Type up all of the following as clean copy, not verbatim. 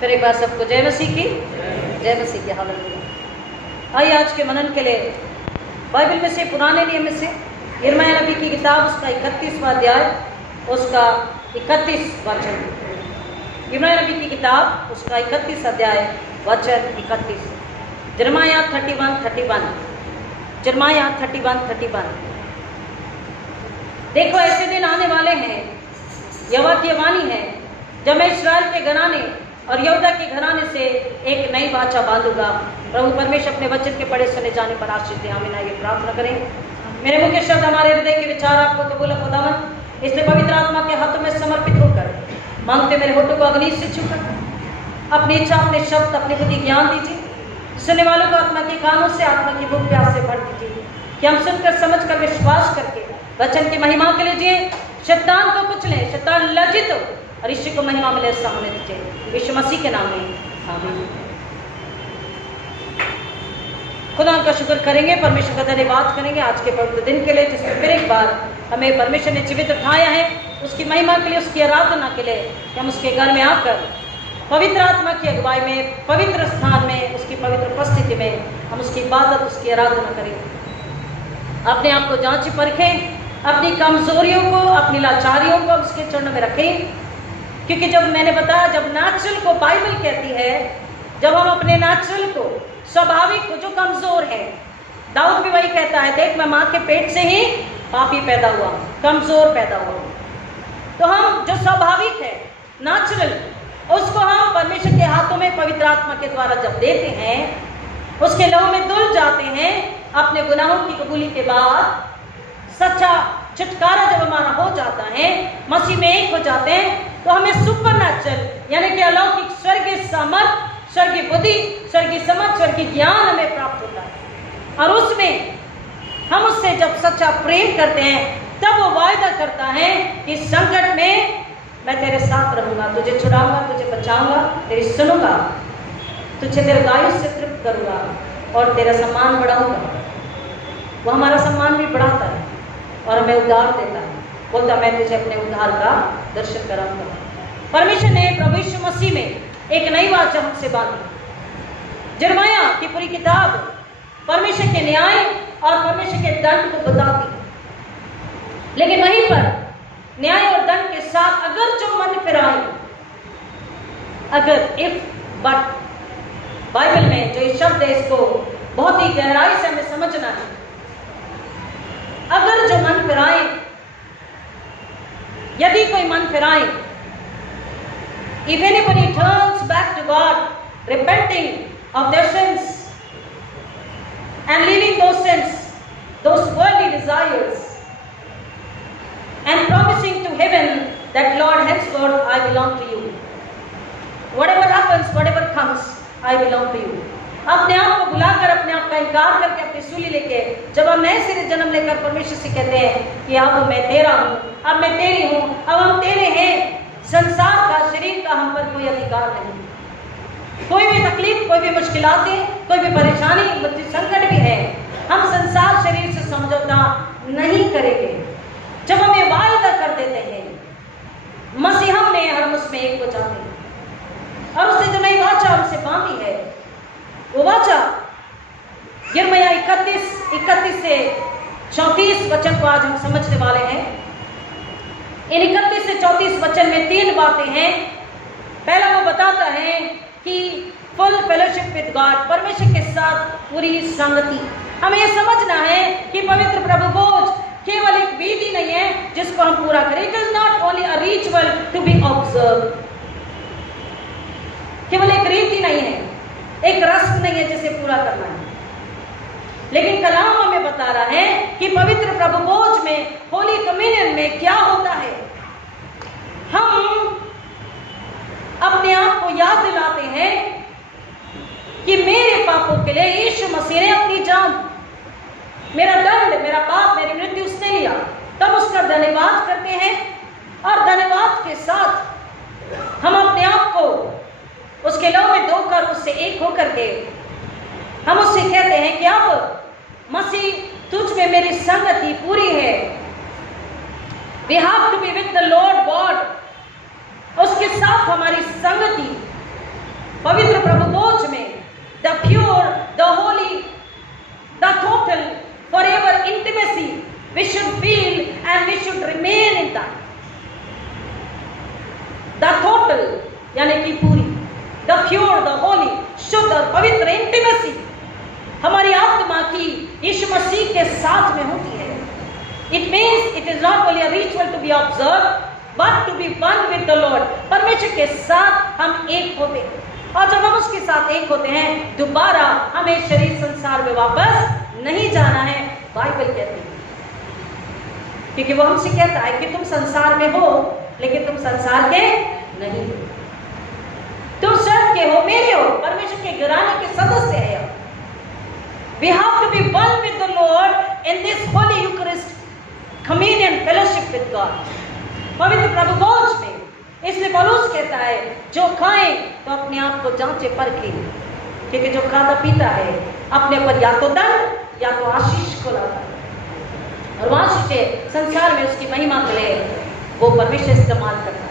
फिर एक बार सबको जय मसीह की, जय मसीह की। हालेलुया। आइए आज के मनन के लिए बाइबल में से, पुराने नियम में से यिर्मयाह नबी की किताब, उसका 31वां अध्याय, उसका 31 वचन। यिर्मयाह नबी की किताब, उसका 31 अध्याय, वचन 31। यिर्मयाह 31:31। यिर्मयाह 31:31। देखो ऐसे दिन आने वाले हैं, यहोवा की वाणी है, जब मैं इस्राएल के घराने और यहूदा के घराने से एक नई वाचा बांधूंगा। प्रभु परमेश्वर अपने वचन के पढ़े सुने जाने पर आशीष दे। आमीन। आइए प्रार्थना करें। मेरे मुख्य शब्द, हमारे हृदय के विचार आपको कबूल खुदावन, इसलिए पवित्र आत्मा के हाथों में समर्पित होकर मांगते मेरे होठों को अग्नि से छूकर अपनी इच्छा, अपने शब्द, अपनी बुद्धि ज्ञान दीजिए। सुनने वालों को आत्मा के कानों से, आत्मा की भूख प्यास से भर दीजिए कि हम सुनकर समझकर विश्वास करके वचन की महिमा के लिए जिए। शैतान को कुचलें, शैतान लज्जित हो और ईश्वर को महिमा मिले, ऐसा होने दीजिए यीशु मसीह के नाम में। आमीन। खुदा का शुक्र करेंगे, परमेश्वर का धन्यवाद करेंगे आज के पवित्र दिन के लिए, जिसमें फिर एक बार हमें परमेश्वर ने जीवित उठाया है, उसकी महिमा के लिए, उसकी आराधना के लिए, कि हम उसके घर में आकर पवित्र आत्मा की अगुवाई में, पवित्र स्थान में, उसकी पवित्र उपस्थिति में हम उसकी इबादत, उसकी आराधना करें। अपने आप को जांच परखें, अपनी कमजोरियों को, अपनी लाचारियों को उसके चरणों में रखें। क्योंकि जब मैंने बताया, जब नेचुरल को बाइबल कहती है, जब हम अपने नेचुरल को, स्वाभाविक को, जो कमजोर है, दाऊद भी वही कहता है, देख मैं माँ के पेट से ही पापी पैदा हुआ, कमजोर पैदा हुआ। तो हम जो स्वाभाविक है, नेचुरल, उसको हम परमेश्वर के हाथों में पवित्र आत्मा के द्वारा जब देते हैं, उसके लहू में धुल जाते हैं, अपने गुनाहों की कबूली के बाद सच्चा छुटकारा जब हमारा हो जाता है, मसीह में एक हो जाते हैं, तो हमें सुपरनैचुरल यानी कि अलौकिक स्वर्गीय सामर्थ, स्वर्गीय बुद्धि, स्वर्गीय समझ, स्वर्गीय ज्ञान हमें प्राप्त होता है। और उसमें हम उससे जब सच्चा प्रेम करते हैं, तब वो वायदा करता है कि संकट में मैं तेरे साथ रहूंगा, तुझे छुड़ाऊंगा, तुझे बचाऊंगा, तेरी सुनूंगा, तुझे दीर्घायु से तृप्त करूंगा और तेरा सम्मान बढ़ाऊंगा। वो हमारा सम्मान भी बढ़ाता है और हमें उद्धार देता है, बोलता मैं तुझे अपने उद्धार का दर्शन कराऊंगा। परमेश्वर ने प्रभु यीशु मसीह में एक नई वाचा हमसे बांधी। यिर्मयाह की पूरी किताब परमेश्वर के न्याय और परमेश्वर के दंड को बताती, लेकिन वहीं पर न्याय और दंड के साथ अगर जो मन फिराए, अगर इफ बट, बाइबल में जो ये शब्द है, इसको बहुत ही गहराई से हमें समझना है। अगर जो मन फिराए, यदि कोई मन फिराए, if anybody turns back to God, repenting of their sins and leaving those sins, those worldly desires, and promising to heaven that Lord, henceforth I belong to you. Whatever happens, whatever comes, I belong to you. अपने आप को बुलाकर, अपने आप का इनकार करके, अपनी सूली लेके, जब हम नए सिरे जन्म लेकर परमेश्वर से कहते हैं कि अब मैं तेरा हूँ, अब मैं तेरी हूँ, अब हम तेरे हैं, संसार का, शरीर का हम पर कोई अधिकार नहीं। कोई भी तकलीफ, कोई भी मुश्किलातें, कोई भी परेशानी, संकट भी है, हम संसार शरीर से समझौता नहीं करेंगे। जब हम ये वायदा कर देते हैं मसीह में, हम उसमें एक हो जाते हैं। और उससे जो नई वाचा हमसे बांधी है, वो वाचा यिर्मयाह 31 से 34 वचन को आज हम समझने वाले हैं। इन 31 से 34 वचन में 3 बातें हैं। पहला वो बताता है कि फुल फेलोशिप विद गॉड, परमेश्वर के साथ पूरी संगति। हमें यह समझना है कि पवित्र प्रभु भोज केवल एक विधि नहीं है जिसको हम पूरा करें। It is not only a ritual to be observe, केवल एक रीति नहीं है, एक रस्म नहीं है जिसे पूरा करना है। लेकिन कलाम हमें बता रहा है कि पवित्र प्रभु भोज में, होली कम्युनियन में क्या होता है। हम अपने आप को याद दिलाते हैं कि मेरे पापों के लिए यीशु मसीह ने अपनी जान, मेरा दंड, मेरा पाप, मेरी मृत्यु उसने लिया। तब उसका धन्यवाद करते हैं और धन्यवाद के साथ हम अपने आप को उसके लहू में धोकर, उससे एक होकर के हम उससे कहते हैं कि अब मसीह तुझ में मेरी संगति पूरी है। We have to be with the Lord God। उसके साथ हमारी संगति पवित्र प्रभु बोझ में, the pure, the holy, the total, forever intimacy we should feel and we should remain in that. The total यानी कि पूरी, द प्योर, द होली, शुद्ध और पवित्र इंटीमेसी हमारी आत्मा की यीशु मसीह के साथ में होती है। It means it is not only a ritual to be observe but to be one with the lord. परमेश्वर के साथ हम एक होते हैं, और जब हम उसके साथ एक होते हैं दोबारा हमें शरीर संसार में वापस नहीं जाना है, बाइबल कहती है, क्योंकि वो हमसे कहता है कि तुम संसार में हो लेकिन तुम संसार के नहीं हो, तुम स्वर्ग के हो, मेरे हो, परमेश्वर के घराने के सदस्य है। We have to be one with the Lord in this holy Eucharist communion fellowship with God। पवित्र प्रभु भोज में इसलिए पौलुस कहता है जो खाए तो अपने आप को जांचे परखे, क्योंकि जो खाता पीता है अपने पर या तो दंड या तो आशीष को लाता है, और आशीष संसार में उसकी महिमा के लिए वो परमेश्वर इस्तेमाल करता है।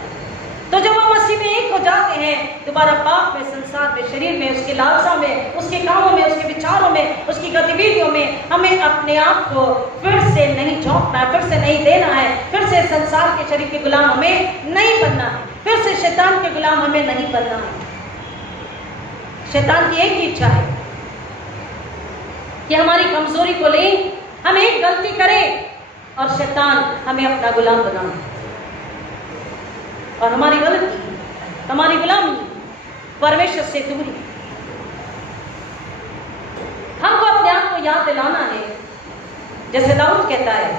तो जब हम मसीह में एक हो जाते हैं दोबारा पाप में, संसार में, शरीर में, उसकी लालसा में, उसके कामों में, उसके विचारों में, उसकी गतिविधियों में हमें अपने आप को फिर से नहीं झोंकना है, फिर से नहीं देना है, फिर से संसार के शरीर के गुलाम हमें नहीं बनना है, फिर से शैतान के गुलाम हमें नहीं बनना है। शैतान की एक ही इच्छा है कि हमारी कमजोरी को ले, हम एक गलती करें और शैतान हमें अपना गुलाम बनाए, और हमारी गलती, हमारी गुलामी परमेश्वर से दूरी। हमको अपने आप को याद दिलाना है, जैसे दाऊद कहता है,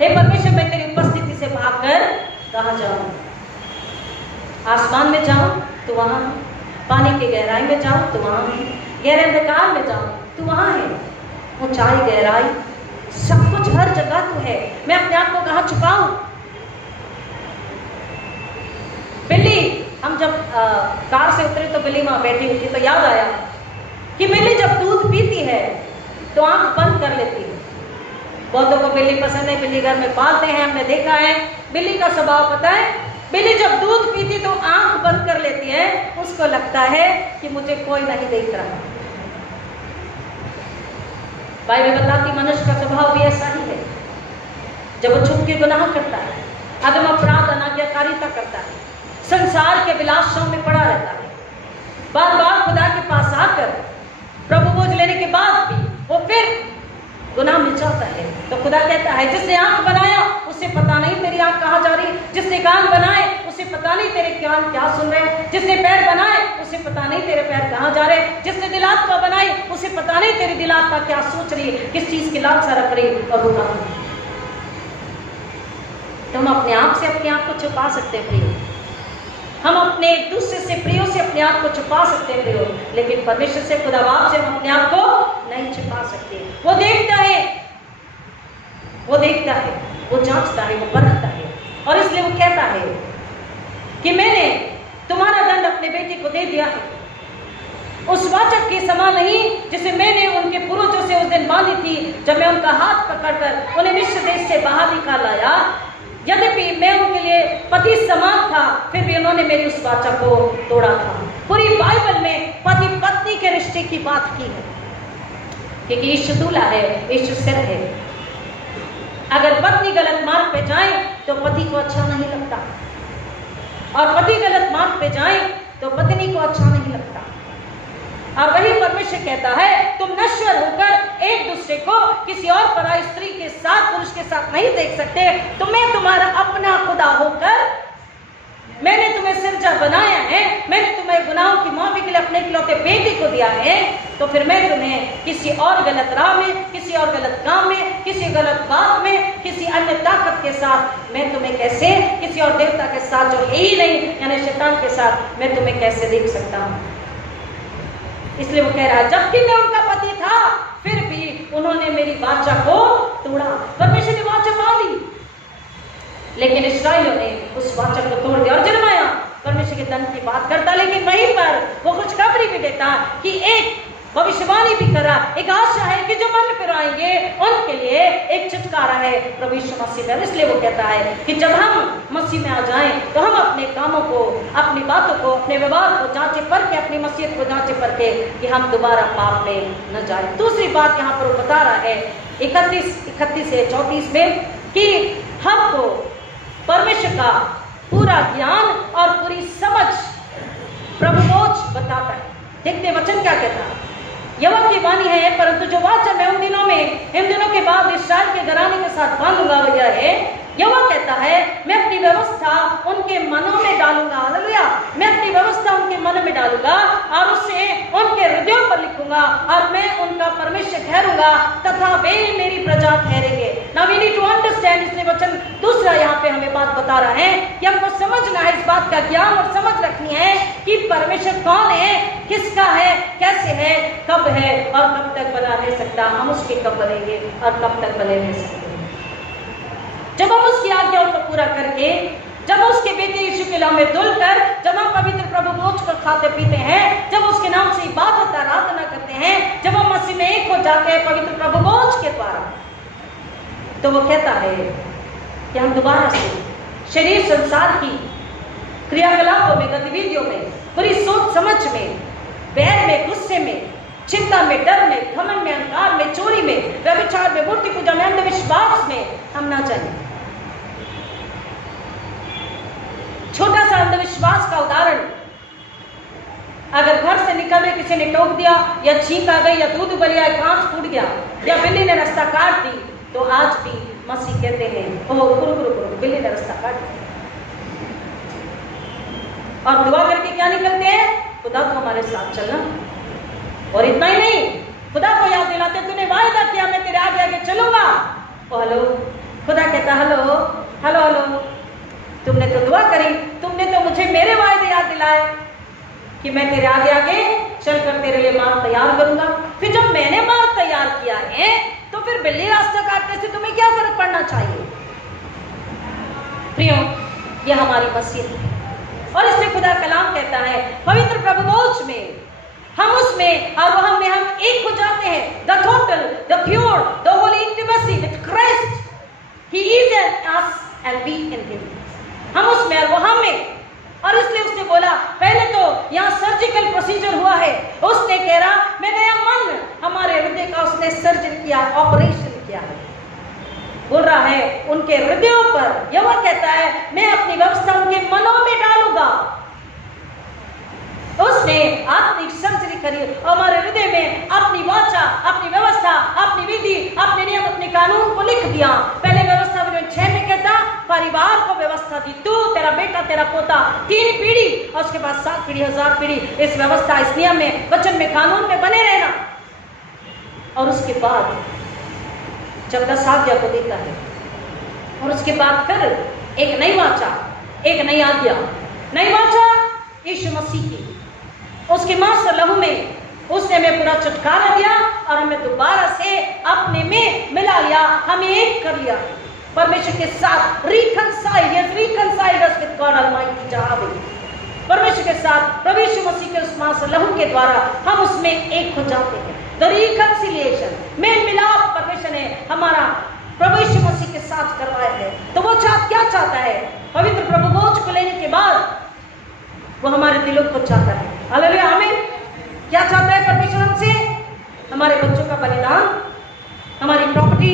हे परमेश्वर मैं तेरी उपस्थिति से भागकर कहाँ जाऊं? आसमान में जाऊं तो वहां, पानी की गहराई में जाऊं तो वहां है, गहरे अंधकार में जाऊं तो वहां है, ऊंचाई गहराई सब कुछ हर जगह तो है, मैं अपने आप को कहाँ छुपाऊं? बिल्ली, हम जब कार से उतरे तो बिल्ली वहां बैठी हुई थी, तो याद आया कि बिल्ली जब दूध पीती है तो आंख बंद कर लेती है। बहुतों को बिल्ली पसंद है, बिल्ली घर में पालते हैं, हमने देखा है। बिल्ली का स्वभाव पता है, बिल्ली जब दूध पीती तो आंख बंद कर लेती है, उसको लगता है कि मुझे कोई नहीं देख रहा। बाइबल बताती मनुष्य का स्वभाव भी ऐसा ही है, जब वो छुप के गुनाह करता है, अदम अपराध, अनाज्ञाकारिता करता है, संसार के विलासों में पड़ा रहता है, बार बार खुदा के पास आकर प्रभु बोझ लेने के बाद भी वो फिर गुनाह में जाता है, तो खुदा कहता है जिसने आंख बनाया उसे पता नहीं तेरी आंख कहाँ जा रही, जिसने कान बनाए उसे पता नहीं तेरे कान क्या सुन रहे हैं, जिसने पैर बनाए उसे पता नहीं तेरे पैर कहाँ जा रहे हैं, जिसने दिल आत्मा बनाई उसे पता नहीं तेरी दिल आत्मा क्या सोच रही है, किस चीज की लालसा रख रही है, और वो कहाँ। तुम अपने आप से अपने आप को छुपा सकते हैं प्रियो, हम अपने एक दूसरे से प्रियो से अपने आप को छुपा सकते हैं प्रियो, लेकिन परमेश्वर से, खुदा बाप से हम अपने आप को नहीं छुपा सकते। वो देखता है, वो देखता है, वो जांचता है, वो परखता है, और इसलिए वो कहता है कि मैंने तुम्हारा दंड अपने बेटे को दे दिया है, उस वाचक के समान नहीं जिसे मैंने उनके पूर्वजों से उस दिन बांधी थी, जब मैं उनका हाथ पकड़कर उन्हें मिस्र देश से बाहर निकाल लाया। यद्यपि मैं उनके लिए पति समान था, फिर भी उन्होंने मेरी उस वाचा को तोड़ा था। पूरी बाइबल में पति पत्नी के रिश्ते की बात की है, क्योंकि यीशु दूल्हा है, यीशु सिर है। अगर पत्नी गलत मार्ग पे जाए तो पति को अच्छा नहीं लगता, और पति गलत मार्ग पे जाए तो पत्नी को अच्छा नहीं लगता। और वही परमेश्वर कहता है तुम नश्वर होकर एक दूसरे को किसी और पराई स्त्री के साथ, पुरुष के साथ नहीं देख सकते। तुम्हें तुम्हारा अपना खुदा होकर, मैंने तुम्हें सिरजा बनाया है, मैंने तुम्हें गुनाहों की माफी के लिए अपने इकलौते बेटे को दिया है, तो फिर मैं तुम्हें किसी और गलत राह में, किसी और गलत काम में, किसी गलत बात में, किसी अन्य ताकत के साथ मैं तुम्हें कैसे, किसी और देवता के साथ जो है ही नहीं यानी शैतान के साथ मैं तुम्हें कैसे देख सकता हूँ। इसलिए वो कह रहा है जबकि मैं उनका पति था फिर भी उन्होंने मेरी वाचा को तोड़ा। परमेश्वर ने वाचा बांधी, लेकिन इस्राएलियों ने उस वाचा को तोड़ दिया। और यिर्मयाह परमेश्वर के दंड की बात करता, लेकिन वहीं पर वो खुशखबरी भी देता कि एक भविष्यवाणी भी करा। एक आशा है कि जो मन फिराएंगे उनके लिए एक छुटकारा है प्रभु यीशु मसीह में। इसलिए वो कहता है कि जब हम मसीह में आ जाएं तो हम अपने कामों को, अपनी बातों को, अपने व्यवहार को जांचे परखे, अपनी मसीहत को जांचे परखे कि हम दोबारा पाप में न जाए। दूसरी बात यहाँ पर वो बता रहा है 31 से 34 में कि हमको परमेश्वर का पूरा ज्ञान और पूरी समझ प्रभु बोझ बताता है। देखते वचन क्या कहता है, यहोवा की वाणी है, परंतु जो वाचा मैं इन दिनों के बाद इस्राएल के घराने के साथ बांधूंगा वह है, यहोवा कहता है मैं अपनी व्यवस्था उनके मनों में डालूंगा। हालेलुया। मैं अपनी व्यवस्था उनके मन में डालूंगा और उसे उनके हृदयों पर लिखूंगा और मैं उनका परमेश्वर ठहरूंगा तथा वे मेरी प्रजा ठहरेंगे। Now we need to understand, इसलिए वचन दूसरा यहाँ पे हमें बात बता रहा है कि हमको समझना है, इस बात का ज्ञान और समझ रखनी है कि परमेश्वर कौन है, किसका है, कैसे है, कब है और कब तक बना रह सकता। हम उसके कब बनेंगे और कब तक बने रह सकते। जब हम उसकी आज्ञाओं को पूरा करके, जब उसके बेटे यीशु के नाम में धुल कर, जब हम पवित्र प्रभु भोज को खाते पीते हैं, जब उसके नाम से इबादत आराधना करते हैं, जब हम मसीह में एक हो जाते हैं पवित्र प्रभु भोज के द्वारा, तो वो कहता है कि हम दोबारा से शरीर संसार की क्रियाकलापों में, गतिविधियों में, पूरी सोच समझ में, बैर में, गुस्से में, चिंता में, डर में, घमंड में, अहंकार में, चोरी में, व्यभिचार में, मूर्ति पूजा में, अंधविश्वास में हम ना जाएं। छोटा सा अंधविश्वास का उदाहरण, अगर घर से निकले किसी ने टोक दिया या छींक आ गई या दूध उबल गया, कांच फूट गया या बिल्ली ने रास्ता काट दी, तो आज भी मसीह कहते हैं ओ बिल्ली ने रास्ता काट दिया, और दुआ करके क्या निकलते हैं, खुदा को हमारे साथ चलना। और इतना ही नहीं, खुदा को याद दिलाते तूने वायदा किया मैं तेरे आगे आगे चलूंगा। ओ हेलो, खुदा कहता हेलो हेलो हेलो, तुमने तो दुआ करी, तुमने तो मुझे मेरे वायदे याद दिलाए कि मैं तेरे आगे आगे चलकर तेरे लिए मार्ग तैयार करूंगा। फिर जब मैंने मार्ग तैयार किया है तो फिर बिल्ली रास्ता काटने से तुम्हें क्या फर्क पड़ना चाहिए। प्रियो, ये हमारी मसीह है और इसलिए खुदा कलाम कहता है पवित्र प्रभु बोझ में हम उसमें और वह में हम एक हो जाते हैं। The total, the pure, the holy intimacy with Christ, he is in us and we in him. हम उसमें और वो हम में। और इसलिए उसने बोला, पहले तो यहाँ सर्जिकल प्रोसीजर हुआ है, उसने कह रहा मैं नया मन हमारे हृदय का उसने सर्जरी किया, ऑपरेशन किया है। बोल रहा है उनके हृदयों पर, यहोवा कहता है मैं अपनी व्यवस्था उनके मनों में डालूंगा। उसने आत्मिक सर्जरी करी, हमारे हृदय में अपनी वाचा, अपनी व्यवस्था, अपनी विधि, अपने नियम, अपने कानून को लिख दिया। पहले व्यवस्था 6 में कहता परिवार को व्यवस्था दी, तू, तेरा बेटा, तेरा पोता, 3 पीढ़ी और उसके बाद 7 पीढ़ी, 1000 पीढ़ी, इस व्यवस्था, इस नियम में, वचन में, कानून में बने रहना। और उसके बाद जब 10 आज्ञा को देता है और उसके बाद फिर एक नई वाचा, एक नई आज्ञा, नई वाचा यीशु मसीह की, उसके मांस और लहू में उसने हमें पूरा छुटकारा दिया और हमें दोबारा से अपने में मिला लिया, हमें एक कर लिया परमेश्वर के साथ। reconciled us with God Almighty Jehovah, परमेश्वर के साथ प्रभु यीशु मसीह के उस मांस और लहू के द्वारा हम उसमें एक हो जाते हैं। द रिकंसिलिएशन, मेल मिलाप परमेश्वर ने हमारा प्रभु यीशु मसीह के साथ करवाया है। तो वो क्या चाहता है, पवित्र प्रभु बोझ को लेने के बाद वो हमारे दिलों को चाहता है। हालेलुया, आमीन। क्या चाहता है परमेश्वर हमसे? हमारे बच्चों का बलिदान, हमारी प्रॉपर्टी,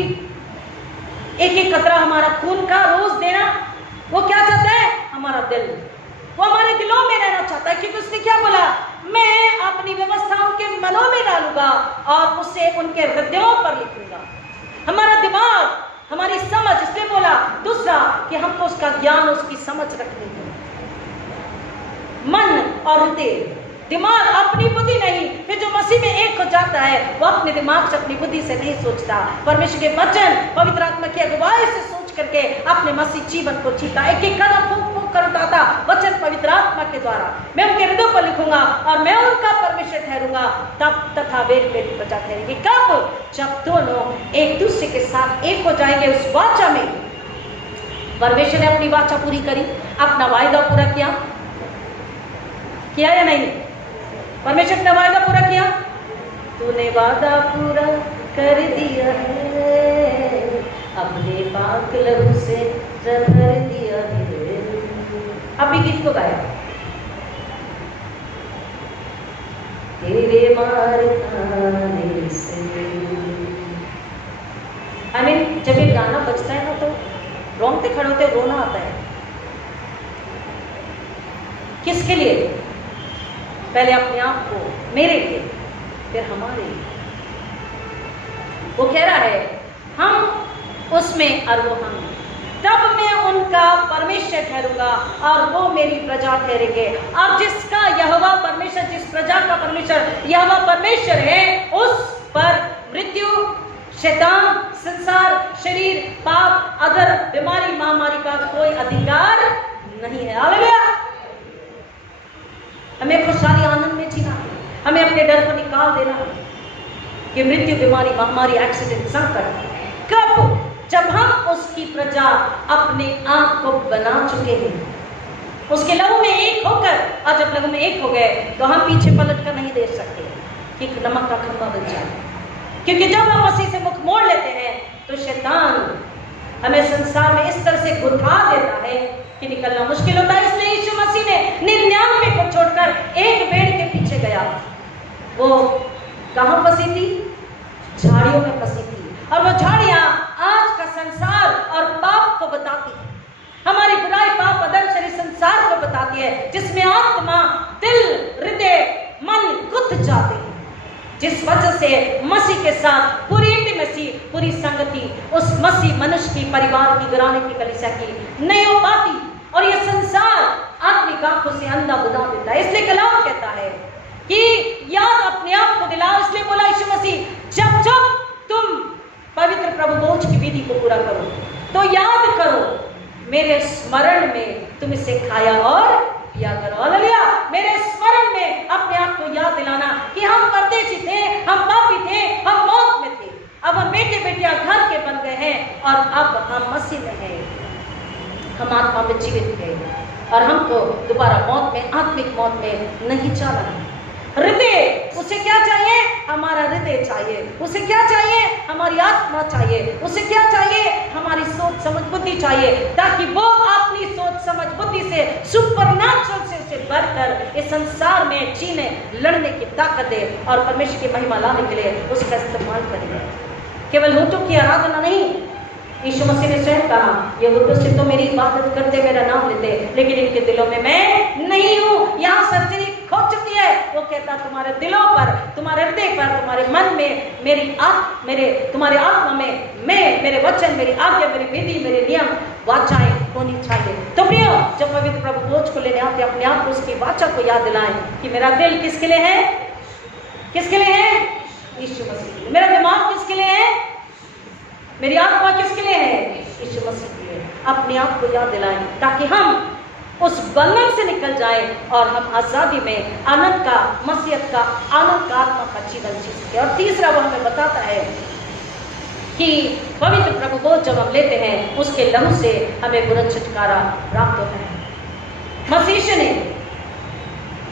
एक एक कतरा हमारा खून का रोज देना। वो क्या चाहता है? हमारा दिल, वो हमारे दिलों में रहना चाहता है। क्योंकि उसने क्या बोला, मैं अपनी व्यवस्था उनके मनों में डालूंगा और उसे उनके हृदयों पर लिखूंगा। हमारा दिमाग, हमारी समझ, इसलिए बोला दूसरा कि हमको उसका ज्ञान, उसकी समझ रखनी है। मन और हृदय, दिमाग अपनी बुद्धि नहीं। फिर जो मसीह में एक हो जाता है वो अपने दिमाग से, अपनी बुद्धि से नहीं सोचता, परमेश्वर के वचन, पवित्र आत्मा की अगुवाई से सोच करके अपने मसीह जीवन को जीता। एक एक कदम फूंक फूंक कर उठाता वचन पवित्र आत्मा के द्वारा। मैं उनके हृदय पर लिखूंगा और मैं उनका परमेश्वर ठहरूंगा, तब तथा वे मेरी प्रजा ठहरेंगे। कब? जब दोनों एक दूसरे के साथ एक हो जाएंगे उस वाचा में। परमेश्वर ने अपनी वाचा पूरी करी, अपना वायदा पूरा किया या नहीं? परमेश्वर ने वायदा पूरा किया। तूने वादा पूरा कर दिया है, अपने पाक लहू से रगड़ दिया है। अभी गीत को गाया, तेरे मार खाने से। I mean, जब ये गाना बजता है ना तो रोंगटे खड़े होते, रोना आता है। किसके लिए? पहले अपने आप को, मेरे लिए, फिर हमारे लिए। वो कह रहा है हम उसमें और वो हम, तब मैं उनका परमेश्वर ठहरूंगा और वो मेरी प्रजा ठहरेंगे। अब जिसका यहोवा परमेश्वर, जिस प्रजा का परमेश्वर यहोवा परमेश्वर है, उस पर मृत्यु, शैतान, संसार, शरीर, पाप, अदर, बीमारी, महामारी का कोई अधिकार नहीं है। हालेलुया। हमें खुशहाली आनंद में जीना है, हमें अपने डर को निकाल देना है कि मृत्यु, बीमारी, महामारी, एक्सीडेंट, संकट कब? जब हम उसकी प्रजा अपने आप को बना चुके हैं, उसके लहू में एक होकर। और जब लहू में एक हो गए तो हम पीछे पलट कर नहीं देख सकते कि नमक का खंभा बन जाए, क्योंकि जब हम मसीह से मुख मोड़ लेते हैं तो शैतान हमें संसार में इस तरह से घुटा देता है कि निकलना मुश्किल होता है। इसलिए यीशु मसीह ने 99 को छोड़कर एक भेड़ के पीछे गया। वो कहां फंसी थी? झाड़ियों में फंसी थी। और वो झाड़ियां आज का संसार और पाप को बताती है, हमारी बुराई, पाप, अधर्म, शरीर, संसार को बताती है, जिसमें आत्मा, दिल, हृदय, मन गुथ जाते हैं। जिस वजह से मसीह के साथ पूरी इंटीमेसी, पूरी संगति उस मसीह मनुष्य की, परिवार की, घराने की, कलीसिया की नहीं हो पाती। और ये संसार आत्मिक आंखों से अंधा बुझा देता है। इसलिए कलाम कहता है कि याद अपने आप को दिलाओ। इसलिए बोला यीशु मसीह, जब जब तुम पवित्र प्रभु भोज की विधि को पूरा करो तो याद करो, मेरे स्मरण में तुम इसे खाया और पिया करो। हालेलुया। मेरे स्मरण में अपने आप को याद दिलाना कि हम परदेशी थे, हम पापी थे, हम मौत में थे, अब हम बेटे बेटियां घर के बन गए हैं और अब हम मसीह में हैं, हम आत्मा में जीवित थे और हमको दोबारा मौत में, आत्मिक मौत में नहीं जाना है। हृदय, उसे क्या चाहिए? हमारा हृदय चाहिए। उसे क्या चाहिए? हमारी आत्मा चाहिए। उसे क्या चाहिए? हमारी सोच समझ बुद्धि चाहिए, ताकि वो अपनी सोच समझ बुद्धि से, सुपरनैचुरल से उसे बढ़कर इस संसार में जीने, लड़ने की ताकत दे और परमेश्वर की महिमा लाने के लिए उसका इस्तेमाल करेंगे। केवल होठों की आराधना नहीं। यीशु मसीह ने स्वयं कहा, ये होठों से तो मेरी इबादत करते, मेरा नाम लेते, लेकिन इनके दिलों में मैं नहीं हूँ। यहाँ सर्जरी खो चुकी है। वो कहता, तुम्हारे दिलों पर, तुम्हारे हृदय पर, तुम्हारे मन में तुम्हारे आत्मा में मैं, मेरे वचन, मेरी आज्ञा, मेरी विधि, मेरे नियम, वाचाएं होनी चाहिए। तो प्रियो, जब पवित्र प्रभु भोज को लेने आते, अपने आप को, उसकी वाचा को याद दिलाएं कि मेरा दिल किसके लिए है? किसके लिए है? यीशु मसीह के लिए। मेरा दिमाग किसके लिए है? मेरी आत्मा किसके लिए है? यीशु मसीह के लिए। अपने आप को याद दिलाएं ताकि हम उस बंधन से निकल जाए और हम आजादी में आनंद का, मसीहत का, आनंद का, आत्मा का जीवन जी सके। और तीसरा वो हमें बताता है कि पवित्र प्रभु को जब हम लेते हैं, उसके लहू से हमें बुरा छुटकारा प्राप्त होता है। मसीह ने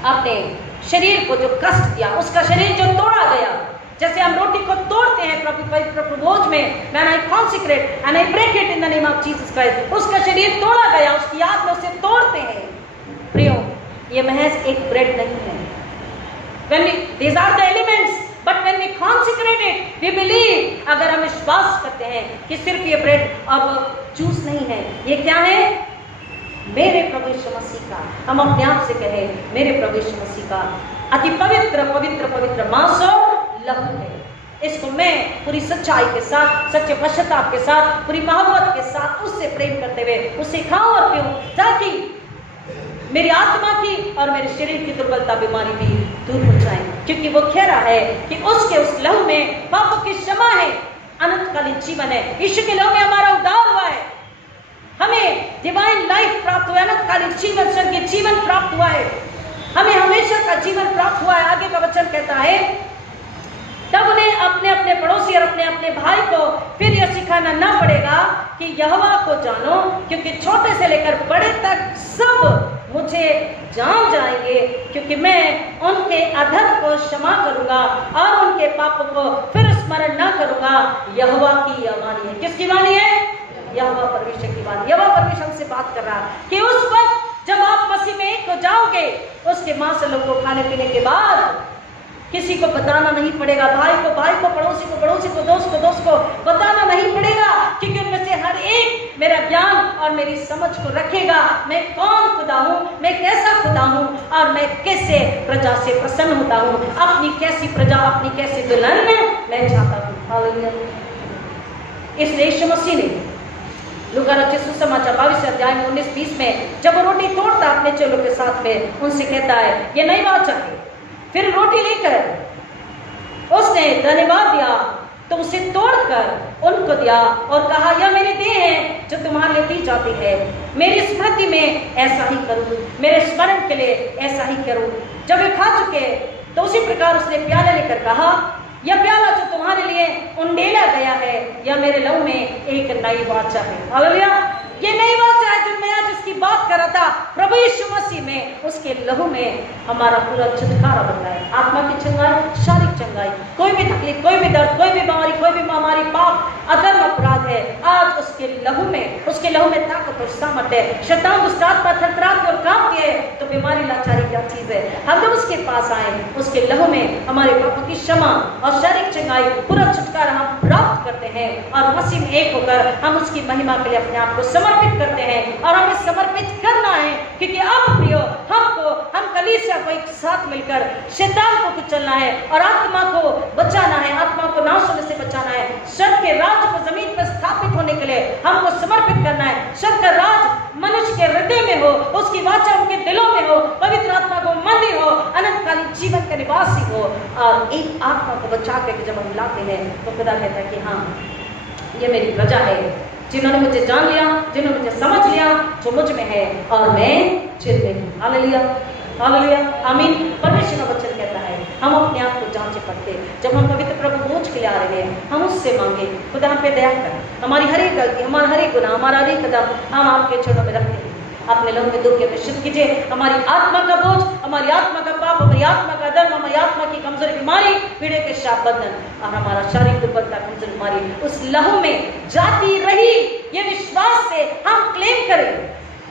अपने शरीर को जो कष्ट दिया, उसका शरीर जो तोड़ा गया, जैसे हम रोटी को तोड़ते हैं प्रभु भोज में, when I consecrate and I break it in the name of Jesus Christ, उसका शरीर तोड़ा गया, उसकी याद में उसे तोड़ते हैं। प्रियो, ये महज एक ब्रेड नहीं है। When these are the elements, but when we consecrate it, we believe, अगर हम विश्वास करते हैं कि सिर्फ ये ब्रेड अब जूस नहीं है, ये क्या है? मेरे प्रभु यीशु मसीह का, हम अपने आप से कहें, मेरे प्रभु यीशु मसीह का अति पवित्र पवित्र पवित्र मांस और लहू है। इसको मैं पूरी सच्चाई के साथ, सच्चे पश्चाताप के साथ, पूरी मोहब्बत के साथ उससे प्रेम करते हुए उसे खाऊं और पीऊं, ताकि मेरी आत्मा की और मेरे शरीर की दुर्बलता, बीमारी भी दूर हो जाए। क्योंकि वो कह रहा है कि उसके उस लहू में पापों की क्षमा है, अनंतकालीन जीवन है। यीशु के लहू में हमारा उद्धार हुआ है, हमें डिवाइन लाइफ प्राप्त हुआ है, अनंतकालीन जीवन, स्वर्गीय जीवन प्राप्त हुआ है, हमें हमेशा का जीवन प्राप्त हुआ है। आगे का वचन कहता है, तब उन्हें अपने अपने पड़ोसी और अपने अपने भाई को फिर यह सिखाना न पड़ेगा कि यहोवा को जानो, क्योंकि छोटे से लेकर बड़े तक सब मुझे जान जाएंगे, क्योंकि मैं उनके अधर्म को क्षमा करूंगा और उनके पापों को फिर स्मरण न करूंगा। यहोवा की यह वाणी है। किसकी वाणी है? यहोवा परमेश्वर की वाणी। यहोवा परमेश्वर हमसे बात कर रहा है कि उस वक्त जब आप मसीह में एक हो जाओगे, उसके मां से लोगों को खाने पीने के बाद किसी को बताना नहीं पड़ेगा। भाई को, पड़ोसी को, दोस्त को बताना नहीं पड़ेगा, क्योंकि उनमें से हर एक मेरा ज्ञान और मेरी समझ को रखेगा। मैं कौन खुदा हूँ, मैं कैसा खुदा हूँ और मैं कैसे प्रजा से प्रसन्न होता हूँ, अपनी कैसी प्रजा, अपनी कैसी दुल्हन मैं चाहता हूँ। हालेलुया। इसलिए यीशु मसीह ने लूका रचित सुसमाचार 22 अध्याय में 19-20 में जब वो रोटी तोड़ता अपने चेलों के साथ में, उनसे कहता है ये नई बात है। फिर रोटी लेकर उसने धन्यवाद दिया तो उसे तोड़कर उनको दिया और कहा यह मेरी देह है जो तुम्हारे लिए दी जाती है। मेरी स्मृति में ऐसा ही करो, मेरे स्मरण के लिए ऐसा ही करो। जब वे खा चुके तो उसी प्रकार उसने प्याला लेकर कहा यह प्याला जो तुम्हारे लिए उंडेला गया है, यह मेरे लहू में एक नई वाचा है। हालेलुया। ये नई वाचा है जो मैं आज इसकी बात कर रहा था। प्रभु यीशु मसीह में, उसके लहू में हमारा पूरा छुटकारा बनता है। आत्मा की चंगाई, शारीरिक चंगाई, कोई भी तकलीफ, कोई भी दर्द, कोई भी बीमारी, कोई भी महामारी, पाप, अधर्म, अपराध है, आज उसके लहू में ताकत और सामर्थ्य है। शैतान दुष्ट आत्मा थरथराती और कांपती है तो बीमारी, लाचारी क्या चीज है। हम जब उसके पास आए, उसके लहू में हमारे पापों की क्षमा और शारीरिक चंगाई, पूरा छुटकारा हम प्राप्त करते हैं और मसीह में एक होकर हम उसकी महिमा के लिए अपने आप को समर्पित करते हैं। और हमें समर्पित करना है, क्योंकि अब प्रियो हम कलीसिया को एक साथ मिलकर शैतान को कुचलना है और आत्मा को बचाना है, आत्मा को नाश होने से बचाना है। स्वर्ग के राज को जमीन पर स्थापित होने के लिए हमको समर्पित करना है। स्वर्ग का राज मनुष्य के हृदय में हो, उसकी वाचा उनके दिलों में हो, पवित्र आत्मा को मंदिर हो, अनंतकालीन जीवन का निवासी हो। और एक आत्मा को बचा करके जब हम लाते हैं तो खुदा कहता है कि हाँ ये मेरी प्रजा है, जिन्होंने मुझे जान लिया, जिन्होंने मुझे समझ लिया, जो मुझ में है और मैं जिनमें हूं। हालेलुया, हालेलुया, आमीन। परमेश्वर का वचन कहता है हम अपने आप को जांचे परखे, जब हम पवित्र प्रभु बोझ के लिए आ रहे हैं, हम उससे मांगे खुदा हम पे दया कर। हमारी हर एक गलती, हमारा हर एक गुनाह, हमारा हर एक कदम हम आपके चरणों में रखते हैं। अपने लहू में दुख में शुद्ध कीजिए हमारी आत्मा का बोझ, हमारी आत्मा का पाप, हमारी आत्मा का धर्म, हमारी आत्मा की कमजोरी, बीमारी, पीड़े के शाप बंधन और हमारा शारीरिक दुर्बलता, कमजोरी, बीमारी उस लहू में जाती रही। ये विश्वास से हम क्लेम करें।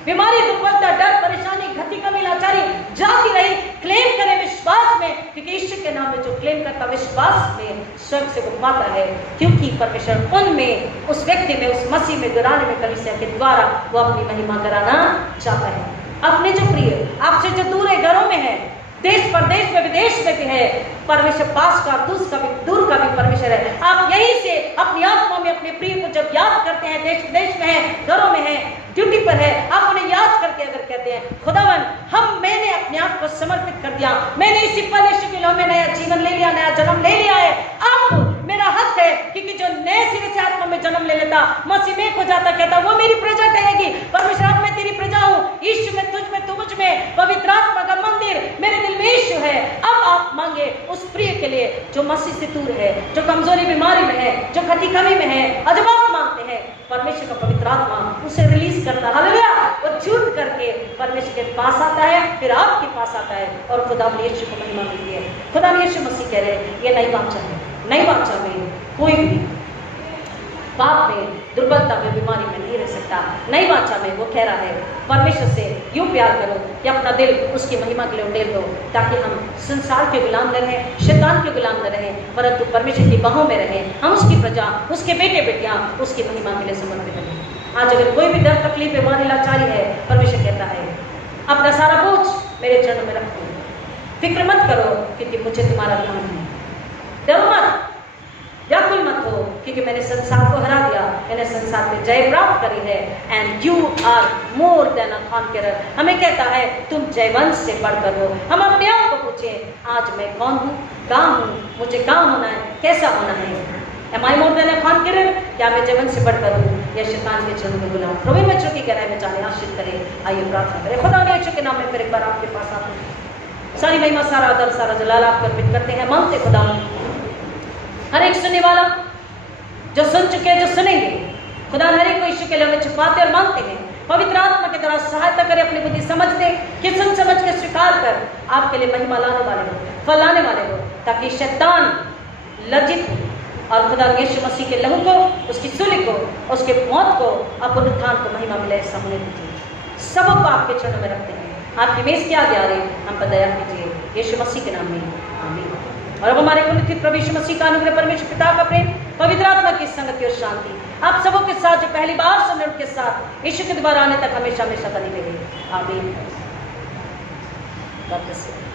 बीमारी, दुर्बलता, डर, परेशानी, घटी, कमी, लाचारी जाती रही, क्लेम करें विश्वास में, क्योंकि ईश्वर के नाम में जो क्लेम करता विश्वास में स्वर्ग से वो पाता है, क्योंकि परमेश्वर उनमें, उस व्यक्ति में, उस मसीह में, दुराने में, कलीसिया के द्वारा वो अपनी महिमा कराना चाहता है। अपने जो प्रिय आपसे जो दूर है, घरों में है, देश परदेश में, विदेश में भी है, परमेश्वर पास का, दूर का भी परमेश्वर है। आप यहीं से अपनी आत्मा में अपने प्रिय को जब याद करते हैं, देश विदेश में है, घरों में है, ड्यूटी पर है, आप उन्हें याद करके अगर कहते हैं खुदावन मैंने अपने आप को समर्पित कर दिया, मैंने इसी परमेश्वर के लहू में नया जीवन ले लिया, नया जन्म ले लिया है, अब मेरा हक है, क्योंकि जो नए सिरे से आत्मा में जन्म ले लेता, मसीह में हो जाता, कहता वो मेरी प्रजा कहेगी परमेश्वर अब मैं तेरी प्रजा हूँ, यीशु में, तुझ में, तू मुझ में, पवित्र आत्मा का मंदिर मेरे दिल में यीशु है। अब आप मांगे उस प्रिय के लिए जो मसीह से दूर है, जो कमजोरी, बीमारी में है, जो खटी कमी में है, और जब आप मांगते हैं परमेश्वर का पवित्र आत्मा उसे रिलीज करता है। हालेलुया। वो छूट करके परमेश्वर के पास आता है, फिर आपके पास आता है और खुदा यीशु को महिमा मिलती है। खुदा यीशु मसीह कह रहे हैं ये नई वाचा है। नई वाचा में कोई भी पाप में, दुर्बलता में, बीमारी में नहीं रह सकता। नई वाचा में वो कह रहा है परमेश्वर से यूं प्यार करो कि अपना दिल उसकी महिमा के लिए उंडेल दो, ताकि हम संसार के गुलाम न रहें, शैतान के गुलाम न रहें, परंतु परमेश्वर की बाहों में रहें। हम उसकी प्रजा, उसके बेटे बेटियां उसकी महिमा के लिए समर्पित रहें। आज अगर कोई भी दर्द, तकलीफ, बीमारी, लाचारी है, परमेश्वर कहता है अपना सारा बोझ मेरे चरणों में रखो, फिक्र मत करो, क्योंकि मुझे तुम्हारा ध्यान है। डरो मत, व्याकुल मत हो, क्योंकि मैंने संसार को हरा दिया, मैंने संसार में जय प्राप्त करी है। And you are more than a conqueror. हमें कहता है तुम जयवंत से बढ़कर हो। हम अपने आप को पूछें आज मैं कौन हूँ, कहाँ हूँ, मुझे कहाँ होना है, कैसा होना है। Am I more than a conqueror? क्या मैं जयवंत से बढ़कर हूँ या शैतान के चरणों में गुलाम? प्रभु बच्चों की गहराई में जाने आशीष करें। आइए प्रार्थना करें। खुदा ने यीशु के नाम में फिर एक बार आपके पास आते हैं। सारी महिमा, सारा आदर, सारा जलाल आप अर्पित करते हैं। मांगते खुदा हर एक सुनने वाला जो सुन चुके हैं, जो सुनेंगे, खुदा हर एक को यीशु के लिए छुपाते और मांगते हैं पवित्र आत्मा के द्वारा सहायता करे, अपनी बुद्धि समझ दे कि सुन समझ के स्वीकार कर आपके लिए महिमा लाने वाले हो, फल लाने वाले हो, ताकि शैतान लज्जित हो और खुदा यीशु मसीह के लहू को, उसकी सूली को, उसके मौत को और पुनरुत्थान को महिमा मिले। ऐसा होने दीजिए। सबको आपके चरणों में रखते हैं, आपकी मेज के आगे आ रहे, हम पर दया कीजिए यीशु मसीह के नाम में, आमीन। और अब हमारे पुनीत प्रभु यीशु मसीह का अनुग्रह, परमेश्वर पिता का प्रेम, पवित्र आत्मा की संगति और शांति आप सबों के साथ जो पहली बार सुन रहे उनके साथ यीशु के दोबारा आने तक हमेशा हमेशा बनी रहे, आमीन। God bless you.